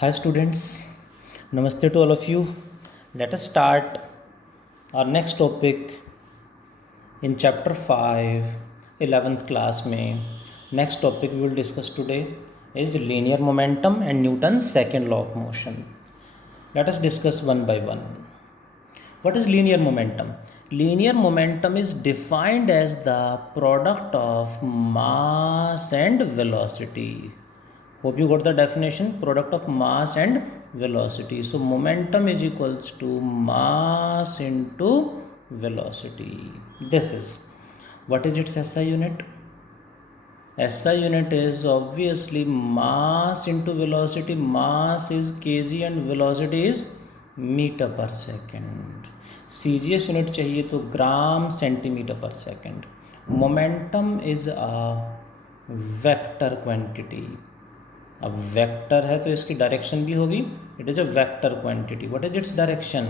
Hi students, Namaste to all of you. Let us start our next topic in chapter 5, 11th class में. Next topic we will discuss today is linear momentum and Newton's second law of motion. Let us discuss one by one. What is linear momentum? Linear momentum is defined as the product of mass and velocity. Hope you got the definition, product of mass and velocity. So momentum is equals to mass into velocity. This is, what is its SI unit? SI unit is obviously mass into velocity. Mass is kg and velocity is metre per second. CGS unit चाहिए तो gram centimetre per second. Momentum is a vector quantity. अब vector है तो इसकी direction भी होगी. It is a vector quantity. What is its direction?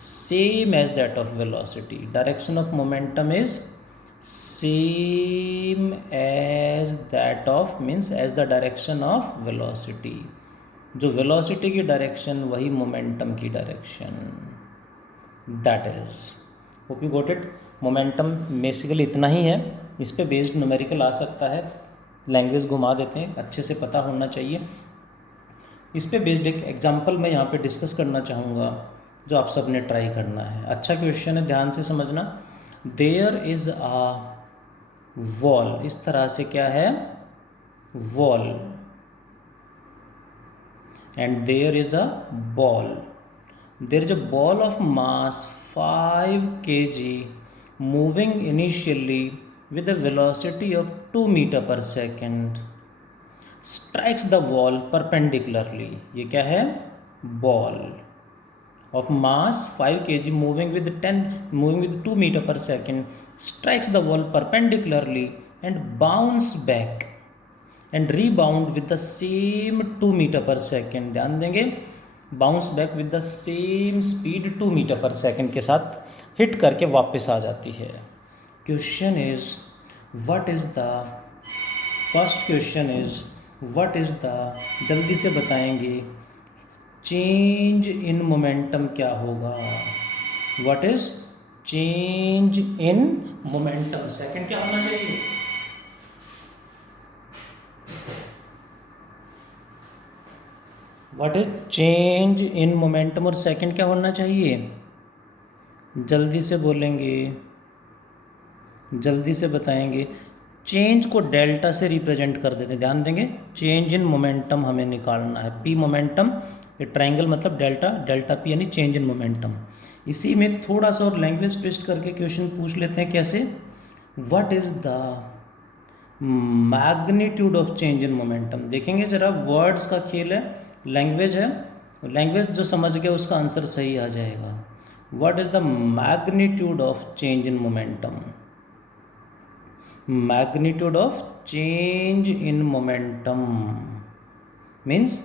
Same as that of velocity. Direction of momentum is same as that of means as the direction of velocity. जो velocity की direction वही momentum की direction. That is, hope you got it. Momentum basically इतना ही है. इस पे based numerical आ सकता है. लैंग्वेज घुमा देते हैं, अच्छे से पता होना चाहिए. इस पे बेस्ड एक एग्जांपल मैं यहाँ पे डिस्कस करना चाहूँगा जो आप सब ने ट्राई करना है. अच्छा क्वेश्चन है, ध्यान से समझना. There is a wall. इस तरह से क्या है? Wall. And there is a ball. There is a ball of mass 5 kg moving initially with a velocity of 2 meter per second strikes the wall perpendicularly. ये क्या है? Ball of mass 5 kg moving with 2 meter per second strikes the wall perpendicularly and bounce back and rebound with the same 2 meter per second. ध्यान देंगे, bounce back with the same speed 2 metre per second के साथ hit करके वापस आ जाती है. Question is what is the first question is what is the, जल्दी से बताएंगे, चेंज इन मोमेंटम क्या होगा? What is change in momentum? Second क्या होना चाहिए? What is change in momentum और सेकंड क्या होना चाहिए? जल्दी से बोलेंगे, जल्दी से बताएंगे. चेंज को डेल्टा से रिप्रेजेंट कर देते हैं. ध्यान देंगे, चेंज इन मोमेंटम हमें निकालना है. पी मोमेंटम, ये ट्रायंगल मतलब डेल्टा, डेल्टा पी यानी चेंज इन मोमेंटम. इसी में थोड़ा सा और लैंग्वेज ट्विस्ट करके क्वेश्चन पूछ लेते हैं. कैसे? What is the magnitude of change in momentum? देखेंगे जरा, वर्ड्स का खेल है, लैंग्वेज है. लैंग्वेज जो समझ गया उसका आंसर सही आ जाएगा. What is the magnitude of change in momentum? Magnitude of change in momentum means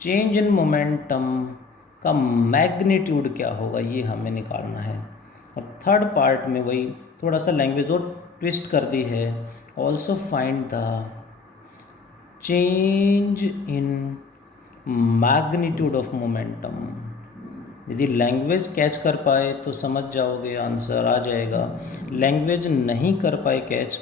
change in momentum का मैग्नीट्यूड क्या होगा, ये हमें निकालना है. और थर्ड पार्ट में वही थोड़ा सा लैंग्वेज और ट्विस्ट कर दी है. Also find the change in magnitude of momentum. यदि लैंग्वेज कैच कर पाए तो समझ जाओगे, आंसर आ जाएगा. लैंग्वेज नहीं कर पाए कैच,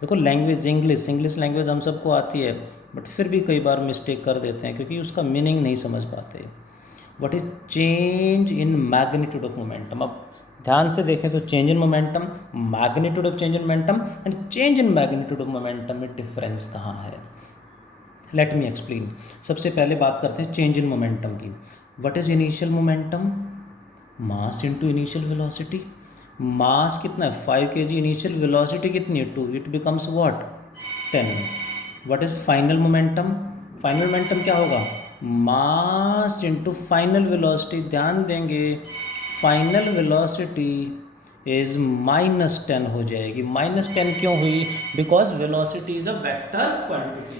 देखो लैंग्वेज इंग्लिश लैंग्वेज हम सबको आती है, बट फिर भी कई बार मिस्टेक कर देते हैं क्योंकि उसका मीनिंग नहीं समझ पाते. What is change in magnitude of momentum? अब ध्यान से देखें तो change in momentum, magnitude of change in momentum and change in magnitude of momentum में डिफरेंस कहाँ है? Let me explain. सबसे पहले बात करते हैं चेंज इन मोमेंटम की. What is initial momentum? Mass into initial velocity. Mass कितना है? 5 kg. इनिशियल वेलोसिटी कितनी है? 2. It becomes what? 10. What is final momentum? Final momentum क्या होगा? Mass into final velocity. ध्यान देंगे, फाइनल वेलोसिटी इज -10 हो जाएगी. -10 क्यों हुई? Because velocity is a vector quantity.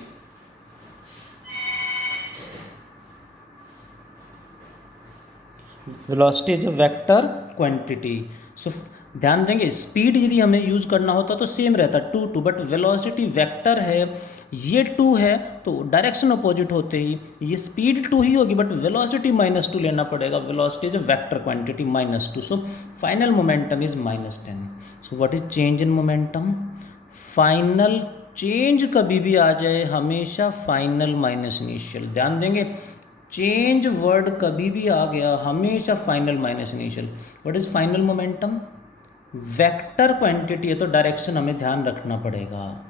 Velocity is a vector quantity. So ध्यान देंगे स्पीड यदि हमें यूज़ करना होता तो सेम रहता टू, बट वेलोसिटी वेक्टर है, ये 2 है तो डायरेक्शन अपोजिट होते ही ये स्पीड 2 ही होगी, बट वेलोसिटी -2 लेना पड़ेगा। Velocity is a vector quantity -2, so final momentum is -10। So what is change in momentum? Final change कभी भी आ जाए हमेशा फाइनल माइनस इनिशियल। ध्यान देंगे चेंज वर्ड कभी भी आ गया हमेशा final minus initial. What is final momentum? Vector quantity है तो डायरेक्शन हमें ध्यान रखना पड़ेगा।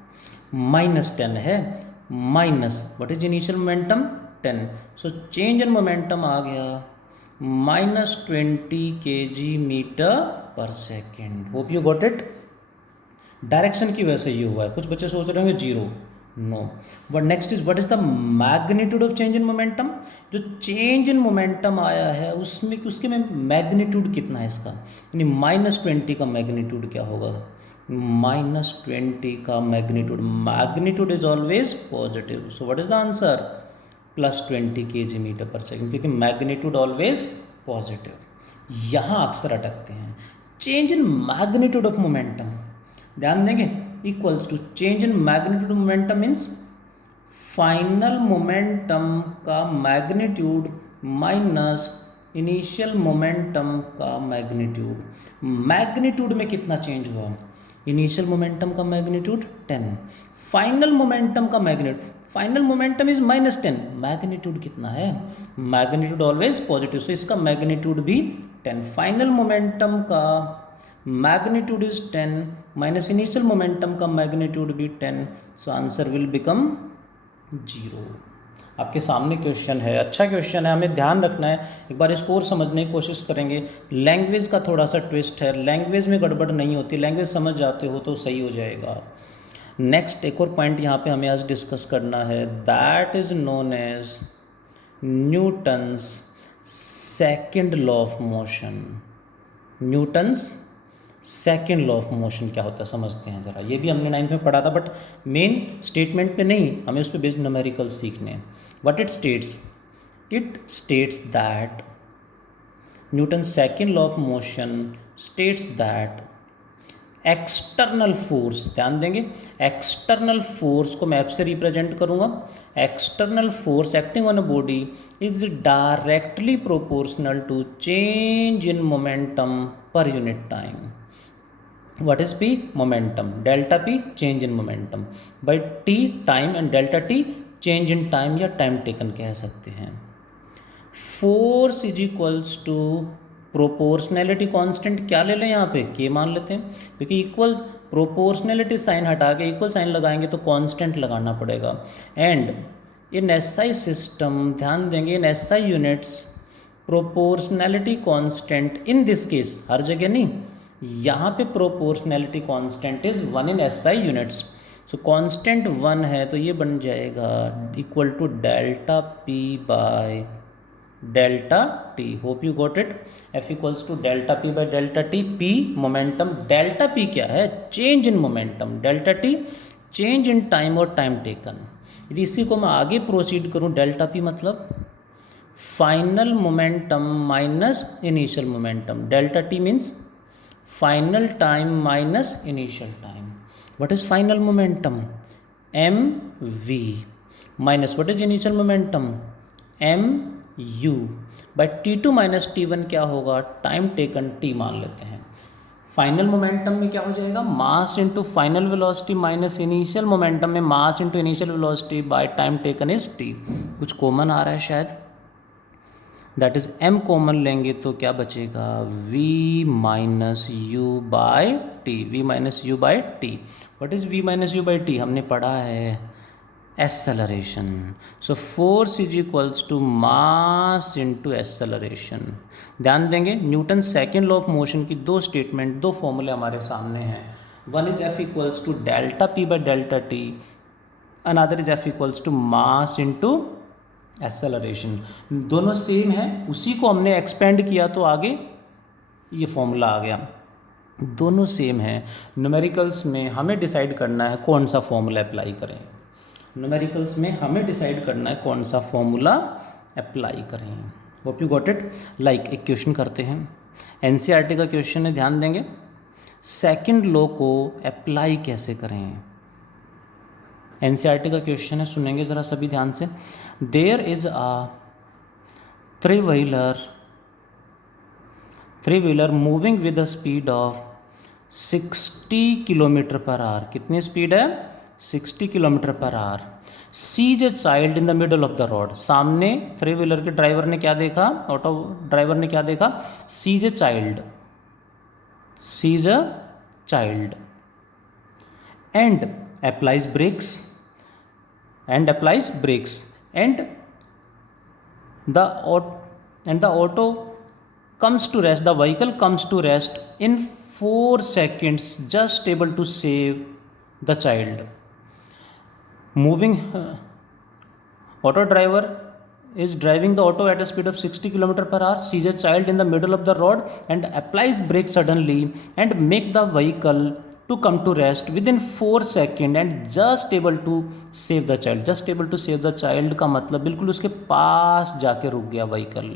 -10 है, minus what is initial momentum 10, so change in momentum आ गया -20 kg/s। Hope you got it. Direction की वजह से ये हुआ है। कुछ बच्चे सोच रहे होंगे 0, no. But next is what is the magnitude of change in momentum? जो चेंज इन मोमेंटम आया है उसमें उसके में मैग्नीट्यूड कितना है इसका, यानी -20 का मैग्नीट्यूड क्या होगा? -20 का magnitude is always positive, so what is the answer? +20 kg/s, क्योंकि मैग्नीट्यूड ऑलवेज पॉजिटिव। यहाँ अक्सर अटकते हैं। Change in magnitude of momentum, ध्यान देंगे equals to change in magnitude momentum means final momentum का मैग्नीट्यूड माइनस इनिशियल मोमेंटम का magnitude. Magnitude में कितना चेंज हुआ? इनिशियल मोमेंटम का मैग्नीट्यूड 10, फाइनल मोमेंटम का magnitude, final momentum is -10, magnitude कितना है? मैग्नीट्यूड ऑलवेज पॉजिटिव, सो इसका मैग्नीट्यूड भी 10। फाइनल मोमेंटम का magnitude is 10 minus initial momentum का मैग्नीट्यूड भी 10, सो आंसर विल बिकम 0। आपके सामने क्वेश्चन है, अच्छा क्वेश्चन है, हमें ध्यान रखना है। एक बार इसको और समझने की कोशिश करेंगे। लैंग्वेज का थोड़ा सा ट्विस्ट है, लैंग्वेज में गड़बड़ नहीं होती, लैंग्वेज समझ जाते हो तो सही हो जाएगा। नेक्स्ट एक और पॉइंट यहाँ पे हमें आज डिस्कस करना है, that is known as Newton's second law of motion. Newton's second law of motion क्या होता है समझते हैं ज़रा। ये भी हमने 9th में पढ़ा था, बट मेन स्टेटमेंट पे नहीं, हमें उस पर बेस्ड न्यूमेरिकल सीखने हैं। What it states that Newton second law of motion states that external force, ध्यान देंगे एक्सटर्नल फोर्स को मैं एफ से रिप्रेजेंट करूंगा। External force acting on a body is directly proportional to change in momentum per unit time. What is P? Momentum. Delta P change in momentum by T time, and delta T change in time या time taken कह सकते हैं। Force is equals to proportionality constant, क्या ले लें यहाँ पे? के मान लेते हैं, क्योंकि इक्वल प्रोपोर्शनैलिटी साइन हटा के इक्वल साइन लगाएंगे तो कांस्टेंट लगाना पड़ेगा। एंड इन एसआई सिस्टम, ध्यान देंगे in SI units proportionality constant in this case, हर जगह नहीं, यहाँ पे proportionality constant is 1 in SI units. So constant 1 है तो ये बन जाएगा equal to delta P by delta T. Hope you got it. F equals to delta P by delta T. P momentum, delta P क्या है? Change in momentum, delta T change in time और time taken. यदि इसी को मैं आगे proceed करूं, delta P मतलब final momentum minus initial momentum, delta T means final time minus initial time. What is final momentum? M V minus what is initial momentum? M U by T2 minus T1 क्या होगा? Time taken T मान लेते हैं। Final momentum में क्या हो जाएगा? Mass into final velocity minus initial momentum में mass into initial velocity by time taken is T। कुछ कॉमन आ रहा है शायद, दैट इज M कॉमन लेंगे तो क्या बचेगा? V minus U by T, V minus U by T. What is V minus U by T? हमने पढ़ा है acceleration. So force is equals to mass into acceleration. ध्यान देंगे Newton second law of motion की दो statement, दो फॉर्मूले हमारे सामने हैं। One is F equals to delta P by delta T, another is F equals to mass into acceleration. दोनों सेम है, उसी को हमने एक्सपेंड किया तो आगे ये फॉर्मूला आ गया। दोनों सेम है। न्यूमेरिकल्स में हमें डिसाइड करना है कौन सा फॉर्मूला अप्लाई करें। न्यूमेरिकल्स में हमें डिसाइड करना है कौन सा फॉर्मूला अप्लाई करें। Hope you got it. Like एक क्वेश्चन करते हैं, एनसीईआरटी का क्वेश्चन है, ध्यान देंगे। सेकंड लॉ को अप्लाई कैसे करें। एनसीईआरटी का क्वेश्चन है, सुनेंगे ज़रा सभी ध्यान से। There is a three wheeler moving with a speed of 60 kilometre per hour. कितनी स्पीड है? 60 kilometre per hour. Sees a child in the middle of the road. सामने थ्री व्हीलर के ड्राइवर ने क्या देखा, ऑटो ड्राइवर ने क्या देखा? Sees a child, sees a child and applies brakes and the auto comes to rest, the vehicle comes to rest in 4 seconds, just able to save the child. Moving auto driver is driving the auto at a speed of 60 km per hour, sees a child in the middle of the road and applies brakes suddenly and make the vehicle to come to rest within 4 seconds and just able to save the child. Just able to save the child का मतलब बिल्कुल उसके पास जाके रुक गया vehicle.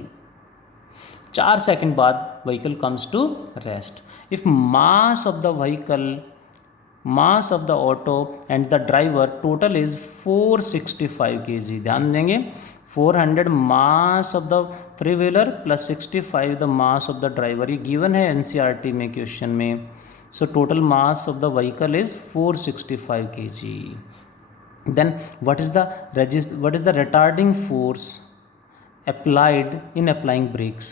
4 second बाद vehicle comes to rest. If mass of the vehicle, mass of the auto and the driver total is 465 kg। ध्यान देंगे, 400 mass of the three wheeler plus 65 the mass of the driver. ये given है NCERT में question में। So total mass of the vehicle is 465 kg. Then what is the retarding force applied in applying brakes?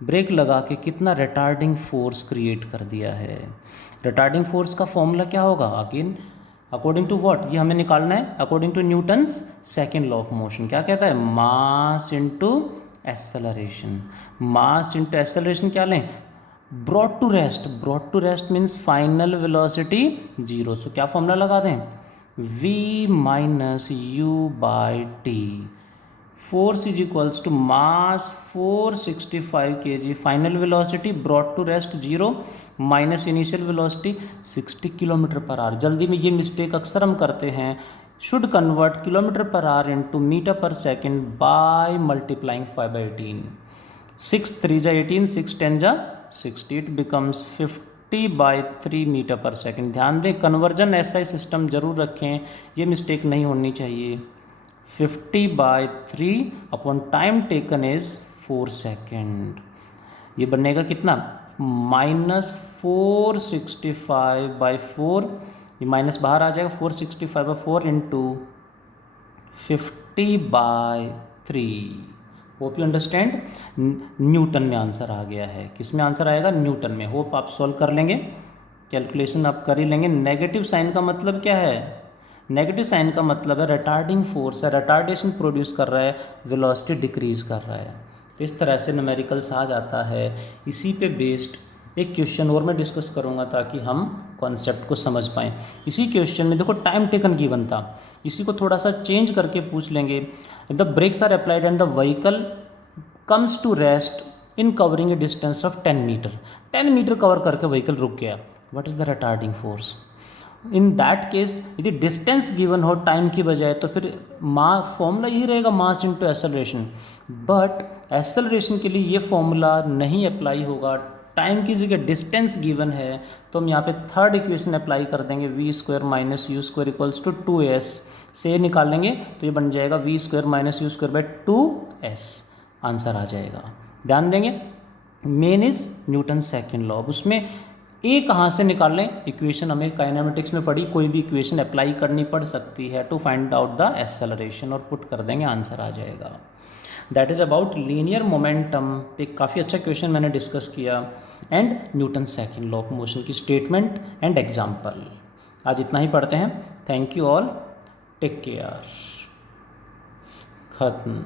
Brake लगा के कितना retarding force create कर दिया है। रिटार्डिंग फोर्स का फॉर्मूला क्या होगा? अगेन अकॉर्डिंग टू व्हाट, ये हमें निकालना है according to Newton's second law of motion. क्या कहता है? Mass into acceleration. Mass into acceleration क्या लें? Brought to rest means final velocity 0। So क्या फॉर्मूला लगा दें? v minus U by T. Force is equals to mass 465 kg, final velocity brought to rest 0 minus initial velocity 60 kilometre per hour. जल्दी में ये mistake अक्सर हम करते हैं। Should convert kilometre per our into metre per second by multiplying 5/18। 6 3 जा 18, 6 10 जा 60, it becomes 50/3 metre per second. ध्यान दें, कन्वर्जन ऐसा ही सिस्टम जरूर रखें, ये मिस्टेक नहीं होनी चाहिए। 50/3 upon time taken is 4 second. ये बनेगा कितना? -465/4, ये माइनस बाहर आ जाएगा, 465/4 into 50/3। Hope you understand. Newton में आंसर आ गया है। किस में आंसर आएगा? न्यूटन में। होप आप सॉल्व कर लेंगे, कैलकुलेशन आप कर ही लेंगे। नेगेटिव साइन का मतलब क्या है? नेगेटिव साइन का मतलब है रिटार्डिंग फोर्स है, रिटार्डेशन प्रोड्यूस कर रहा है, वेलोसिटी डिक्रीज कर रहा है। तो इस तरह से न्यूमेरिकल्स आ जाता है। इसी पे बेस्ड एक क्वेश्चन और मैं डिस्कस करूंगा ताकि हम कॉन्सेप्ट को समझ पाएँ। इसी क्वेश्चन में देखो टाइम टेकन गिवन था, इसी को थोड़ा सा चेंज करके पूछ लेंगे। The brakes are applied and the vehicle comes to rest in covering a distance of 10 metre. 10 metre cover करके व्हीकल रुक गया। What is the retarding force? In that case यदि डिस्टेंस गिवन हो टाइम की बजाय तो फिर फॉर्मूला यही रहेगा, mass into acceleration. But acceleration के लिए ये फॉर्मूला नहीं अप्लाई होगा, टाइम की जगह डिस्टेंस गिवन है, तो हम यहाँ पे थर्ड इक्वेशन अप्लाई कर देंगे, v² minus u square equals to 2s से निकाल लेंगे तो ये बन जाएगा v² minus u square by 2s। Answer आ जाएगा। ध्यान देंगे, main is Newton second law. उसमें ए कहाँ से निकाल लें? इक्वेशन हमें काइनेमेटिक्स में पढ़ी, कोई भी इक्वेशन अप्लाई करनी पड़ सकती है to find out the acceleration, और पुट कर देंगे, आंसर आ जाएगा। That is about linear momentum. एक काफ़ी अच्छा क्वेश्चन मैंने डिस्कस किया, and Newton second law of motion की स्टेटमेंट एंड एग्जाम्पल। आज इतना ही पढ़ते हैं। Thank you all, take care. खत्म।